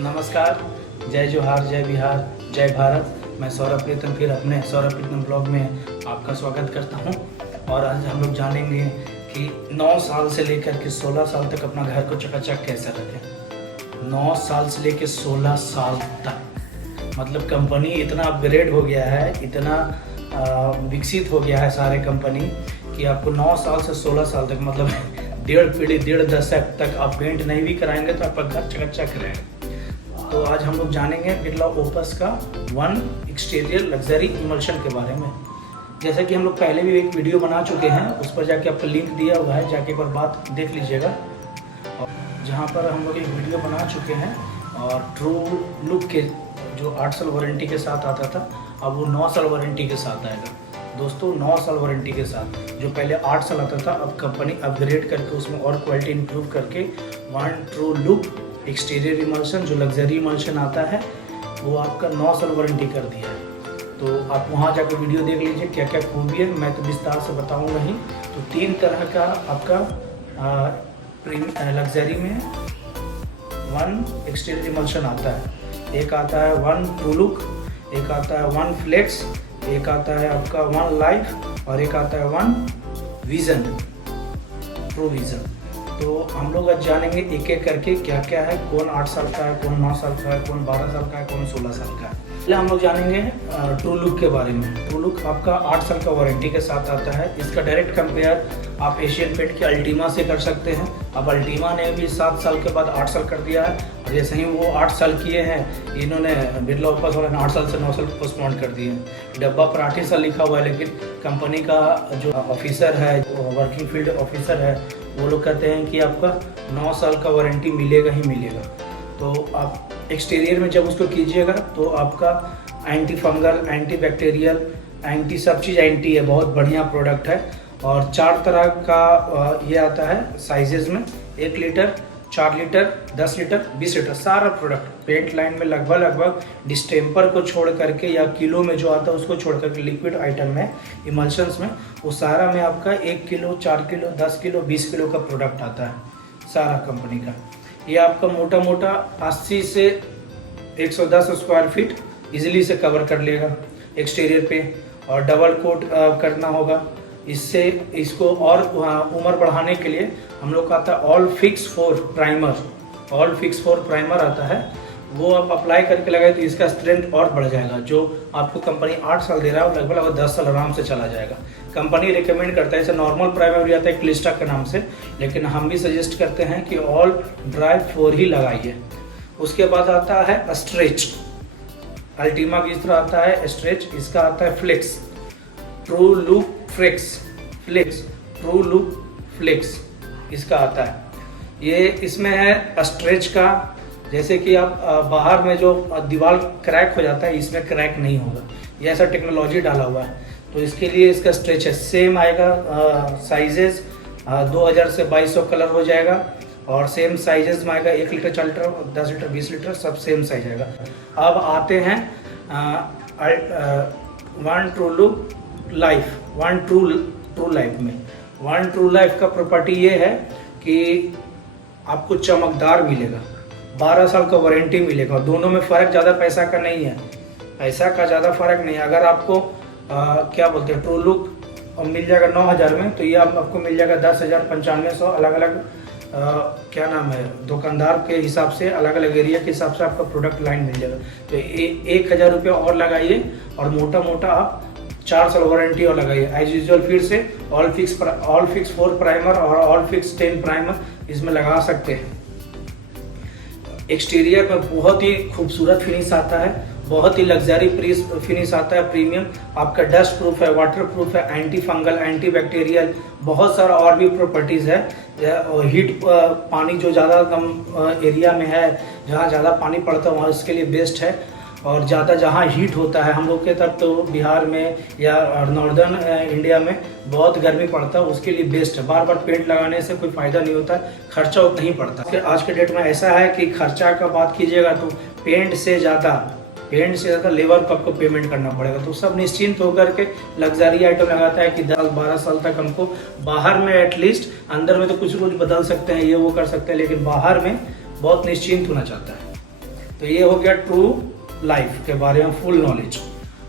नमस्कार, जय जोहार, जय बिहार, जय भारत। मैं सौरभ प्रीतम फिर अपने सौरभ प्रीतम ब्लॉग में आपका स्वागत करता हूं। और आज हम लोग जानेंगे कि 9 साल से लेकर के 16 साल तक अपना घर को चकाचक कैसे रखें। 9 साल से लेकर 16 साल तक मतलब कंपनी इतना अपग्रेड हो गया है, इतना विकसित हो गया है सारे कंपनी कि आपको 9 साल से 16 साल तक मतलब डेढ़ पीढ़ी, डेढ़ दशक तक आप पेंट नहीं भी कराएंगे तो आपका घर चकाचक रहेगा। तो आज हम लोग जानेंगे बिरला ओपस का 1 एक्सटीरियर लग्जरी इमल्शन के बारे में। जैसे कि हम लोग पहले भी एक वीडियो बना चुके हैं, उस पर जाके आपको लिंक दिया हुआ है, जाके एक बार बात देख लीजिएगा। और जहाँ पर हम लोग एक वीडियो बना चुके हैं और ट्रू लुक के जो 8 साल वारंटी के साथ आता था, अब वो 9 साल वारंटी के साथ आएगा। दोस्तों 9 साल वारंटी के साथ, जो पहले 8 साल आता था, अब कंपनी अपग्रेड करके उसमें और क्वालिटी इंप्रूव करके 1 ट्रू लुक एक्सटीरियर इमल्शन जो लग्जरी इमल्शन आता है वो आपका 9 साल वारंटी कर दिया है। तो आप वहाँ जाकर वीडियो देख लीजिए क्या क्या खूबी है, मैं तो विस्तार से बताऊँगा ही। तो 3 तरह का आपका लग्जरी में 1 एक्सटीरियर इमल्शन आता है। एक आता है 1 ट्रू लुक, एक आता है 1 फ्लेक्स, एक आता है आपका 1 लाइफ और एक आता है 1 विजन, ट्रू विजन। तो हम लोग आज जानेंगे एक एक करके क्या क्या है, कौन 8 साल का है, कौन 9 साल का है, कौन 12 साल का है, कौन 16 साल का है। पहले हम लोग जानेंगे ट्रू लुक के बारे में। ट्रू लुक आपका 8 साल का वारंटी के साथ आता है। इसका डायरेक्ट कंपेयर आप एशियन पेंट के अल्टीमा से कर सकते हैं। अब अल्टीमा ने भी 7 साल के बाद 8 साल कर दिया है, और जैसे ही वो 8 साल किए हैं, इन्होंने बिरला ओपस वाले ने 8 साल से 9 साल पोस्टपोन कर दिए हैं। डब्बा पर 8 साल लिखा हुआ है, लेकिन कंपनी का जो ऑफिसर है, वर्किंग फील्ड ऑफिसर है, वो लोग कहते हैं कि आपका 9 साल का वारंटी मिलेगा ही मिलेगा। तो आप एक्सटीरियर में जब उसको कीजिएगा तो आपका anti fungal, anti bacterial, anti सब चीज़ एंटी है, बहुत बढ़िया प्रोडक्ट है। और 4 तरह का ये आता है साइजेज में, 1 लीटर, 4 लीटर, 10 लीटर, 20 लीटर, सारा प्रोडक्ट पेंट लाइन में लगभग डिस्टेम्पर को छोड़ करके या किलो में जो आता है उसको छोड़ करके लिक्विड आइटम में, इमल्शंस में, वो सारा में आपका 1 किलो, 4 किलो, 10 किलो, 20 किलो का प्रोडक्ट आता है सारा कंपनी का। ये आपका मोटा मोटा 80 से 110 स्क्वायर फीट इजीली से कवर कर लेगा एक्सटीरियर पे। और डबल कोट करना होगा इससे। इसको और उम्र बढ़ाने के लिए हम लोग का आता है all fix 4 primer. All fix 4 primer आता है, वो आप अप्लाई करके लगाए तो इसका स्ट्रेंथ और बढ़ जाएगा। जो आपको कंपनी 8 साल दे रहा है, लगभग 10 साल आराम से चला जाएगा। कंपनी रिकमेंड करता है, जैसे नॉर्मल प्राइमर भी आता है क्लिस्टा के नाम से, लेकिन हम भी सजेस्ट करते हैं कि ऑल ड्राई 4 ही लगाइए। उसके बाद आता है स्ट्रेच। अल्टीमा की तरह आता है स्ट्रेच, इसका आता है flex, true look flex, true look flex इसका आता है। ये इसमें है स्ट्रेच का, जैसे कि आप बाहर में जो दीवार क्रैक हो जाता है, इसमें क्रैक नहीं होगा, ये ऐसा टेक्नोलॉजी डाला हुआ है। तो इसके लिए इसका स्ट्रेच है, सेम आएगा साइजेस 2000 से 2200 कलर हो जाएगा। और सेम साइजेस में आएगा 1 लीटर, 4 लीटर, 10 लीटर, 20 लीटर, सब सेम साइज आएगा। अब आते हैं 1 true look life, 1 true life में। 1 ट्रू लाइफ का प्रॉपर्टी ये है कि आपको चमकदार मिलेगा, 12 साल का वारंटी मिलेगा। दोनों में फ़र्क ज़्यादा पैसा का नहीं है, पैसा का ज़्यादा फ़र्क नहीं है। अगर आपको क्या बोलते हैं ट्रू लुक मिल जाएगा 9000 में, तो ये आपको मिल जाएगा 10,000, 9500, अलग अलग क्या नाम है, दुकानदार के हिसाब से, अलग अलग एरिया के हिसाब से आपका प्रोडक्ट लाइन मिल जाएगा। तो 1000 रुपये और लगाइए और मोटा मोटा आप 4 साल वारंटी और लगाइए। एज यूजुअल फिर से ऑल फिक्स 4 प्राइमर और ऑल फिक्स 10 प्राइमर इसमें लगा सकते हैं। एक्सटीरियर में बहुत ही खूबसूरत फिनिश आता है, बहुत ही लग्जरी फिनिश आता है, प्रीमियम। आपका डस्ट प्रूफ है, वाटर प्रूफ है, एंटी फंगल, एंटी बैक्टीरियल, बहुत सारा और भी प्रॉपर्टीज़ है। हीट पानी जो ज़्यादा कम एरिया में है, जहाँ ज़्यादा पानी पड़ता है वहाँ इसके लिए बेस्ट है। और ज़्यादा जहाँ हीट होता है, हम लोग के तरफ तो बिहार में या नॉर्दर्न इंडिया में बहुत गर्मी पड़ता है, उसके लिए बेस्ट है। बार बार पेंट लगाने से कोई फ़ायदा नहीं होता, खर्चा उतना ही पड़ता। आज के डेट में ऐसा है कि खर्चा का बात कीजिएगा तो पेंट से ज़्यादा लेबर को आपको पेमेंट करना पड़ेगा। तो सब निश्चिंत होकर के लग्जरी आइटम लगाता है कि 10-12 साल तक हमको बाहर में एटलीस्ट, अंदर में तो कुछ बदल सकते हैं, ये वो कर सकते हैं, लेकिन बाहर में बहुत निश्चिंत होना चाहता है। तो ये हो गया ट्रू लाइफ के बारे में फुल नॉलेज।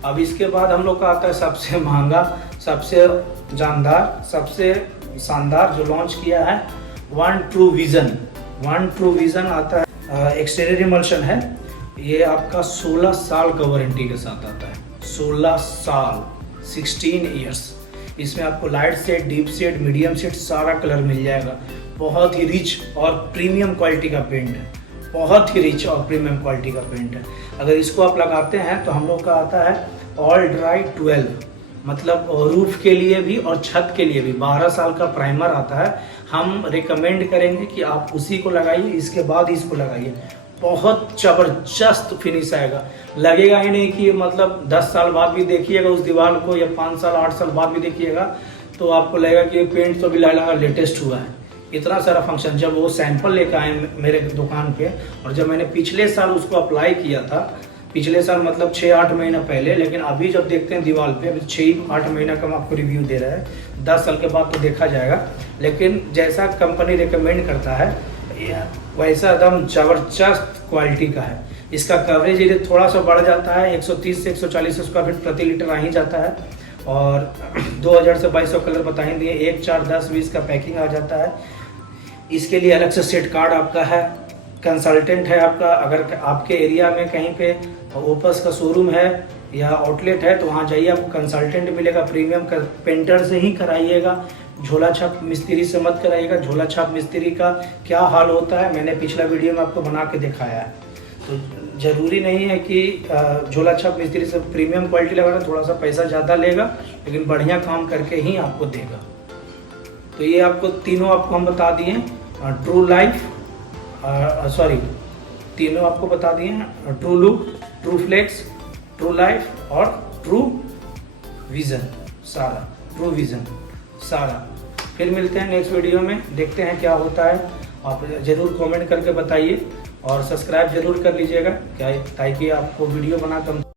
अब इसके बाद हम लोग का आता है सबसे महंगा, सबसे जानदार, सबसे शानदार जो लॉन्च किया है, one true vision. One true vision आता है, एक्सटीरियर इमल्शन है, ये आपका 16 साल का वारंटी के साथ आता है। 16 साल, 16 ईयर्स। इसमें आपको light shade, deep shade, medium shade सारा कलर मिल जाएगा। बहुत ही रिच और प्रीमियम क्वालिटी का पेंट है, बहुत ही रिच और प्रीमियम क्वालिटी का पेंट है। अगर इसको आप लगाते हैं तो हम लोग का आता है ऑल ड्राई 12, मतलब रूफ के लिए भी और छत के लिए भी 12 साल का प्राइमर आता है। हम रिकमेंड करेंगे कि आप उसी को लगाइए, इसके बाद इसको लगाइए। बहुत ज़बरदस्त फिनिश आएगा, लगेगा ही नहीं कि मतलब 10 साल बाद भी देखिएगा उस दीवार को, या 5 साल 8 साल बाद भी देखिएगा तो आपको लगेगा कि पेंट तो भी लगा लेटेस्ट हुआ है। इतना सारा फंक्शन, जब वो सैंपल लेकर आए मेरे दुकान पे, और जब मैंने पिछले साल उसको अप्लाई किया था, पिछले साल मतलब 6-8 महीना पहले, लेकिन अभी जब देखते हैं दीवार पे, अभी 6-8 महीना का हम आपको रिव्यू दे रहा है, 10 साल के बाद तो देखा जाएगा। लेकिन जैसा कंपनी रिकमेंड करता है वैसा एकदम ज़बरदस्त क्वालिटी का है। इसका कवरेज एरिया थोड़ा सा बढ़ जाता है, 130 से 140 स्क्वायर फीट प्रति लीटर आ ही जाता है, और 2000 से 2200 कलर बताए दिए, 1, 4, 10, 20 का पैकिंग आ जाता है। इसके लिए अलग से सेट कार्ड आपका है, कंसल्टेंट है आपका। अगर आपके एरिया में कहीं पे ओपस का शोरूम है या आउटलेट है तो वहाँ जाइए, आपको कंसल्टेंट मिलेगा, प्रीमियम पेंटर से ही कराइएगा, झोला छाप मिस्त्री से मत कराइएगा। झोला छाप मिस्त्री का क्या हाल होता है मैंने पिछला वीडियो में आपको बना के दिखाया है। तो ज़रूरी नहीं है कि झोला छाप मिस्त्री से प्रीमियम क्वालिटी लगाना, थोड़ा सा पैसा ज़्यादा लेगा लेकिन बढ़िया काम करके ही आपको देगा। तो ये आपको तीनों आपको हम बता दिए, ट्रू लाइफ, सॉरी तीनों आपको बता दिए हैं, true look, true flex, true life और ट्रू विज़न, सारा ट्रू विज़न सारा। फिर मिलते हैं नेक्स्ट वीडियो में, देखते हैं क्या होता है। आप ज़रूर कमेंट करके बताइए और सब्सक्राइब जरूर कर लीजिएगा क्या, ताकि आपको वीडियो बनाकर